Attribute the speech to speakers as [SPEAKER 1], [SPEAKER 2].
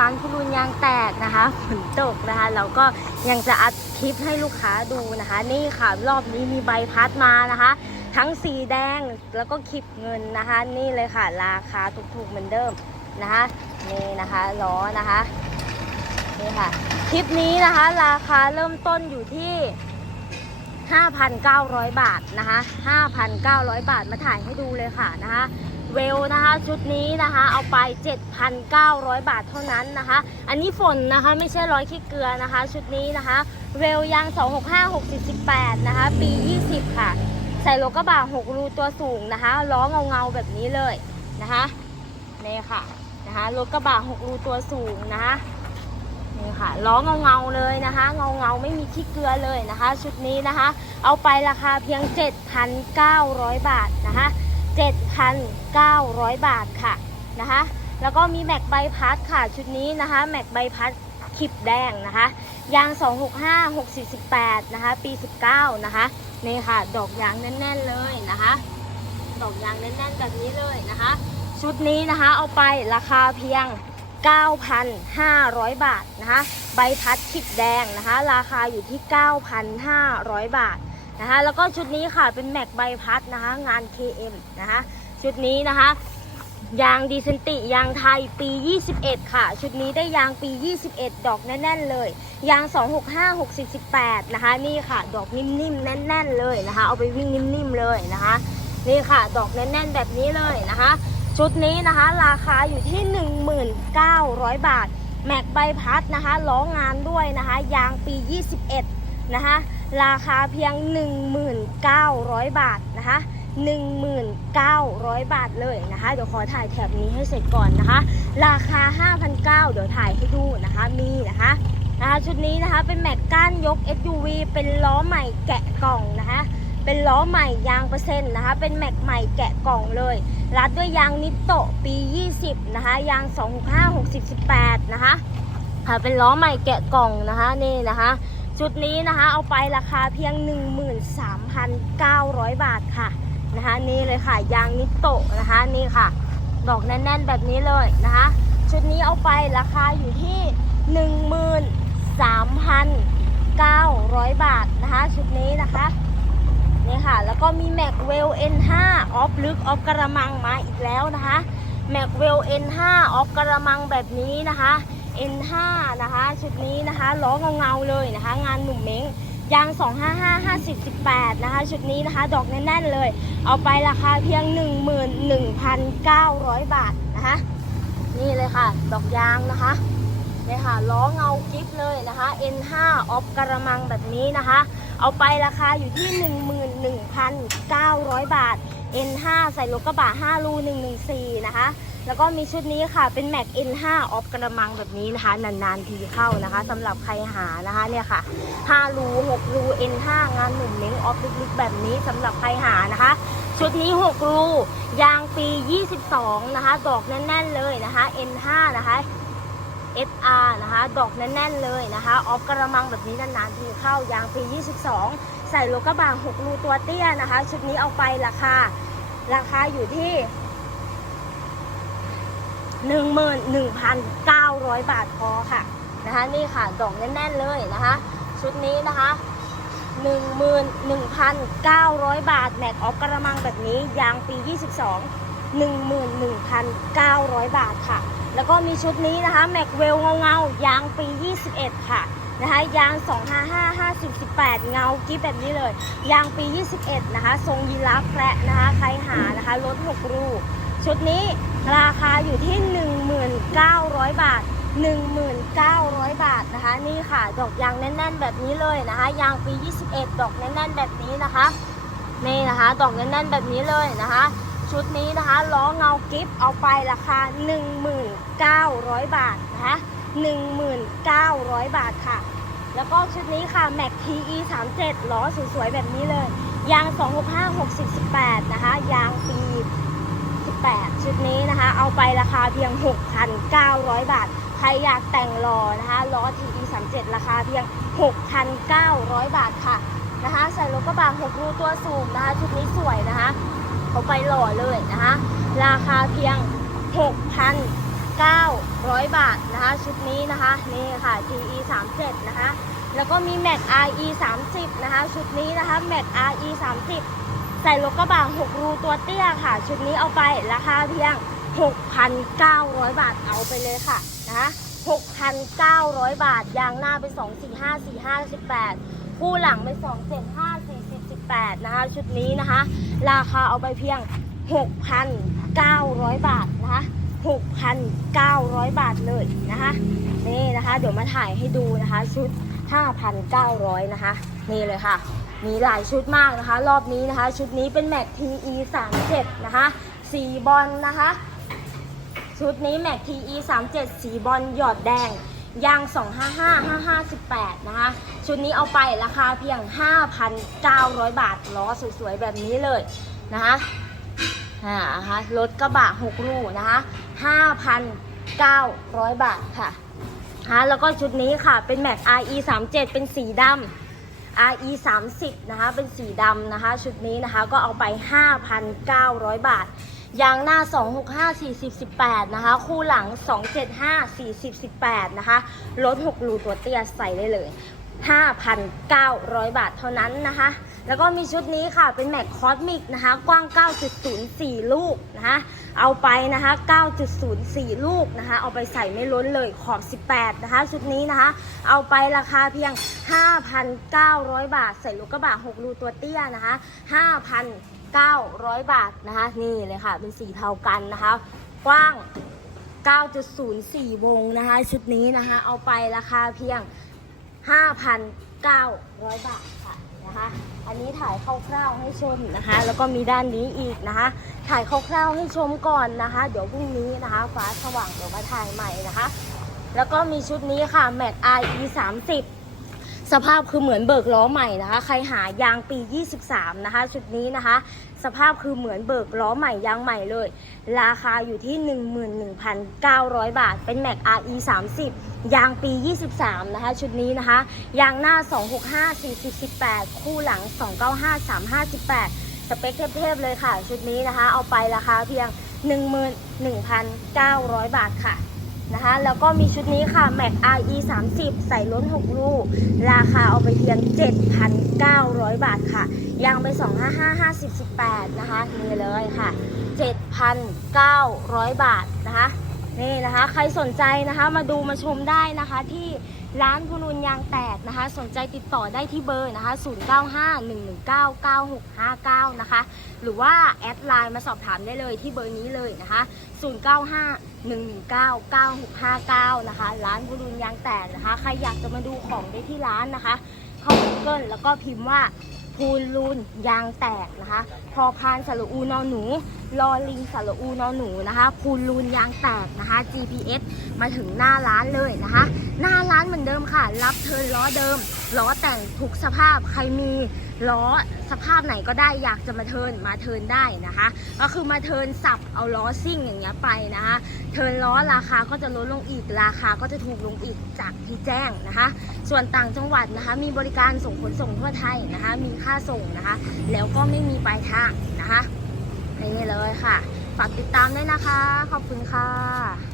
[SPEAKER 1] ร้านคุณลุนยางแตกนะคะฝนตกนะคะเราก็ยังจะอัดคลิปให้ลูกค้าดูนะคะ นี่ค่ะรอบนี้มีใบพัดมานะคะ ทั้งสีแดงแล้วก็คลิปเงินนะคะ นี่เลยค่ะ ราคาถูกๆเหมือนเดิมนะคะนี่นะคะล้อนะคะนี่ค่ะคลิปนี้นะคะ ราคาเริ่มต้นอยู่ที่ 5,900 บาทนะคะ 5,900 บาทมาถ่ายให้ดูเลยค่ะนะคะ เวลนะคะชุดนี้นะคะเอาไป 7,900 บาทเท่านั้นนะคะ อันนี้ฝนนะคะไม่ใช่ร้อยขี้เกลือนะคะ ชุดนี้นะคะ เวลยาง 265 6 18นะคะ ปี 20 ค่ะ ใส่รถกระบะ6รูตัวสูงนะคะล้อเงาเงาแบบนี้เลยนะคะนี่ค่ะนะคะรถกระบะ6รูตัวสูงนะคะนี่ค่ะล้อเงาเงาเลยนะคะ เงาเงาไม่มีขี้เกลือเลยนะคะ ชุดนี้นะคะ เอาไปราคาเพียง 7,900 บาทนะคะ 7,900 บาทค่ะนะคะ แล้วก็มีแม็กใบพัดค่ะชุดนี้นะคะแม็กใบพัดขิบแดงนะคะ ยาง 265 648 นะคะ ปี 19 นะคะ นี่ค่ะ ดอกยางแน่น ๆ เลยนะคะ ดอกยางแน่นๆแบบนี้เลยนะคะ ชุดนี้นะคะเอาไปราคาเพียง 9,500 บาทนะคะ ใบพัดขิบแดงนะคะ ราคาอยู่ที่ 9,500 บาท นะคะแล้วก็ชุดนี้ค่ะเป็นแม็กใบพัดนะคะ งาน KM นะคะชุดนี้นะคะยางดีเซนติยางไทยปี 21 ค่ะ ชุดนี้ได้ยางปี 21 ดอกแน่นๆเลย ยาง 265 648นะคะ นี่ค่ะ ดอกนิ่มๆ แน่นๆเลยนะคะ เอาไปวิ่งนิ่มๆเลยนะคะ นี่ค่ะ ดอกแน่นๆ แบบนี้เลยนะคะ ชุดนี้นะคะ ราคาอยู่ที่ 1900 บาท แม็กใบพัดนะคะ ล้องานด้วยนะคะ ยางปี 21 นะคะ ราคาเพียง 1,900 บาทนะคะ1,900 บาทเลยนะคะ เดี๋ยวขอถ่ายแถบนี้ให้เสร็จก่อนนะคะ ราคา 5,900 เดี๋ยวถ่ายให้ดูนะคะมีนะคะนะคะชุดนี้นะคะเป็นแม็กก้านยก SUV เป็นล้อใหม่แกะกล่องนะคะ เป็นล้อใหม่ยางเปอร์เซ็นต์นะคะ เป็นแม็กใหม่แกะกล่องเลย รัดด้วยยางนิโตปี 20 นะคะ ยาง 25 60 18 นะคะค่ะเป็นล้อใหม่แกะกล่องนะคะนี่นะคะ ชุดนี้นะคะ เอาไปราคาเพียง 13,900 บาทค่ะนะคะ นี่เลยค่ะ ยางนิโตะนะคะนี่ค่ะ ดอกแน่นๆแบบนี้เลยนะคะ ชุดนี้เอาไปราคาอยู่ที่ 13,900 บาทนะคะ ชุดนี้นะคะนี่ค่ะ แล้วก็มีแม็กเวล N5 ออฟลึกออฟกระมังมาอีกแล้วนะคะแม็กเวล N5 ออฟกระมังแบบนี้นะคะ N5 นะคะชุดนี้นะคะล้อเงาๆเลยนะคะ งานหนุ่มเม้งยาง 255 50 18 นะคะ ชุดนี้นะคะ ดอกแน่นๆเลย เอาไปราคาเพียง 11,900 บาทนะคะ นี่เลยค่ะ ดอกยางนะคะเนี่ยค่ะ ล้อเงากิ๊บเลยนะคะ N5 ออฟกระมังแบบนี้นะคะ เอาไปราคาอยู่ที่ 11,900 บาท N5 ใส่รถกระบะ5รู114 นะคะ แล้วก็มีชุดนี้ค่ะเป็นแม็ก N5 ออฟกระมังแบบนี้นะคะ นานๆทีเข้านะคะสำหรับใครหานะคะเนี่ยค่ะ5รู6รู N5 งานหนุ่มเม้งออฟลึกๆแบบนี้สำหรับใครหานะคะ ชุดนี้ 6 รู ยางปี 22 นะคะ ดอกแน่นๆเลยนะคะ N5 นะคะ SR นะคะ ดอกแน่นๆเลยนะคะ ออฟกระมังแบบนี้นานๆทีเข้ายางปี 22 ใส่รถกระบะ6รูตัวเตี้ยนะคะ ชุดนี้เอาไปราคาราคาอยู่ที่ 11,900 บาทพอค่ะนะคะนี่ค่ะดอกแน่นๆเลยนะคะ ชุดนี้นะคะ11,900 บาทแม็กออฟกระมังแบบนี้ยางปี 22 11,900 บาทค่ะ แล้วก็มีชุดนี้นะคะแม็กเวลเงาๆยางปี 21 ค่ะนะคะยาง 255 50 18 เงากิ๊บแบบนี้เลย ยางปี 21 นะคะ ทรงยีราฟแคระนะคะ ใครหานะคะรถ6รู ชุดนี้ราคาอยู่ที่ 1,900 บาท 1,900 บาทนะคะ นี่ค่ะ ดอกยางแน่น ๆ แบบนี้เลยนะคะ ยางปี 21 ดอกแน่น ๆ แบบนี้นะคะ นี่นะคะ ดอกแน่น ๆ แบบนี้เลยนะคะ ชุดนี้นะคะ ล้อเงากิฟเอาไปราคา 1,900 บาทนะคะ 1,900 บาทค่ะ แล้วก็ชุดนี้ค่ะ Mac TE 37ล้อสวยๆแบบนี้เลย ยาง 265 60 18 นะคะ ยางปี 8 ชุดนี้นะคะ เอาไปราคาเพียง 6,900 บาท ใครอยากแต่งล้อนะคะล้อ TE 37ราคาเพียง 6,900 บาทค่ะนะคะใส่รถกระบะ6รูตัวสูงนะคะ ชุดนี้สวยนะคะ เอาไปหล่อเลยนะคะ ราคาเพียง900 บาทนะคะ ชุดนี้นะคะนี่ค่ะ TE 37นะคะแล้วก็มี Mac RE 30นะคะ ชุดนี้นะคะ Mac RE 30 ใส่รถกระบะ6 รูตัวเตี้ยค่ะ ชุดนี้เอาไปราคาเพียง 6,900 บาทเอาไปเลยค่ะนะ6,900 บาท ยางหน้าไป 2 4 5 4 5 18 คู่หลังไป 2 7 5 4 10 18 นะคะ ชุดนี้นะคะ ราคาเอาไปเพียง 6,900 บาทนะคะ6,900 บาทเลยนะคะ นี่นะคะ เดี๋ยวมาถ่ายให้ดูนะคะ ชุด 5,900 นะคะ นี่เลยค่ะ มีหลายชุดมากนะคะ รอบนี้นะคะ ชุดนี้เป็นแม็ก TE 37นะคะสีบอลนะคะ ชุดนี้แม็ก TE 37สีบอลหยอดแดงยาง 255 5518 นะคะ ชุดนี้เอาไปราคาเพียง 5,900 บาท ล้อสวยๆ แบบนี้เลยนะคะอ่านะคะรถกระบะ 6 ลูกนะคะ 5,900 บาทค่ะฮะแล้วก็ชุดนี้ค่ะ เป็นแม็ก RE 37 เป็นสีดำ RE 30นะคะ เป็นสีดำนะคะ ชุดนี้นะคะก็เอาไป 5,900 บาท ยางหน้า 265 40 18 นะคะ คู่หลัง 275 40 18 นะคะ รถ6ลูตัวเตี้ยใส่ได้เลย 5,900 บาทเท่านั้นนะคะ แล้วก็มีชุดนี้ค่ะเป็นแม็กคอสมิกนะคะ กว้าง 9.04 ลูกนะคะ เอาไปนะคะ 9.04 ลูกนะคะ เอาไปใส่ไม่ล้นเลยขอบ 18 นะคะ ชุดนี้นะคะ เอาไปราคาเพียง 5,900 บาท ใส่ลูกกระบะ6รูตัวเตี้ยนะคะ 5,900 บาทนะคะ นี่เลยค่ะ เป็นสีเทากันนะคะ กว้าง 9.04 วงนะคะ ชุดนี้นะคะ เอาไปราคาเพียง 5,900 บาทค่ะ นะคะ อันนี้ถ่ายคร่าวๆให้ชมนะคะ แล้วก็มีด้านนี้อีกนะคะ ถ่ายคร่าวๆให้ชมก่อนนะคะ เดี๋ยวพรุ่งนี้นะคะฟ้าสว่างเดี๋ยวมาถ่ายใหม่นะคะ แล้วก็มีชุดนี้ค่ะ Mac RE 30 สภาพคือเหมือนเบิกล้อใหม่นะคะ ใครหายางปี 23 นะคะ ชุดนี้นะคะ สภาพคือเหมือนเบิกล้อใหม่ยางใหม่เลย ราคาอยู่ที่ 11,900 บาท เป็น Mac RE 30ยางปี 23 นะคะ ชุดนี้นะคะ ยางหน้า 265 40 18 คู่หลัง 295 35 18 สเปคเทพๆเลยค่ะ ชุดนี้นะคะ เอาไปราคาเพียง 11,900 บาทค่ะ นะคะแล้วก็มีชุดนี้ค่ะ Mac RE 30 ใส่ล้น 6 ลูก ราคาเอาไปเพียง 7,900 บาทค่ะ ยางไป 255518 นะคะ นี่เลยค่ะ 7,900 บาทนะคะ นี่นะคะ ใครสนใจนะคะ มาดูมาชมได้นะคะที่ ร้านพนุนยางแตกนะคะ สนใจติดต่อได้ที่เบอร์นะคะ 0951199659 นะคะ หรือว่าแอดไลน์มาสอบถามได้เลยที่เบอร์นี้เลยนะคะ 0951199659 นะคะ ร้านพนุนยางแตกนะคะ ใครอยากจะมาดูของได้ที่ร้านนะคะ เข้า Google แล้วก็พิมพ์ว่า พูนลูนยางแตกนะคะพอพานสระอูนอหนูลอลิงสระอูนอหนูนะคะพูนลูนยางแตกนะคะ GPS มาถึงหน้าร้านเลยนะคะ หน้าร้านเหมือนเดิมค่ะ รับเทิร์นล้อเดิม ล้อแต่งทุกสภาพใครมีล้อสภาพไหนก็ได้อยากจะมาเทินมาเทินได้นะคะ ก็คือมาเทินสับเอาล้อซิ่งอย่างเงี้ยไปนะคะ เทินล้อราคาก็จะลดลงอีกราคาก็จะถูกลงอีกจากที่แจ้งนะคะ ส่วนต่างจังหวัดนะคะ มีบริการส่งขนส่งทั่วไทยนะคะ มีค่าส่งนะคะ แล้วก็ไม่มีปลายทางนะคะนี่เลยค่ะฝากติดตามด้วยนะคะ ขอบคุณค่ะ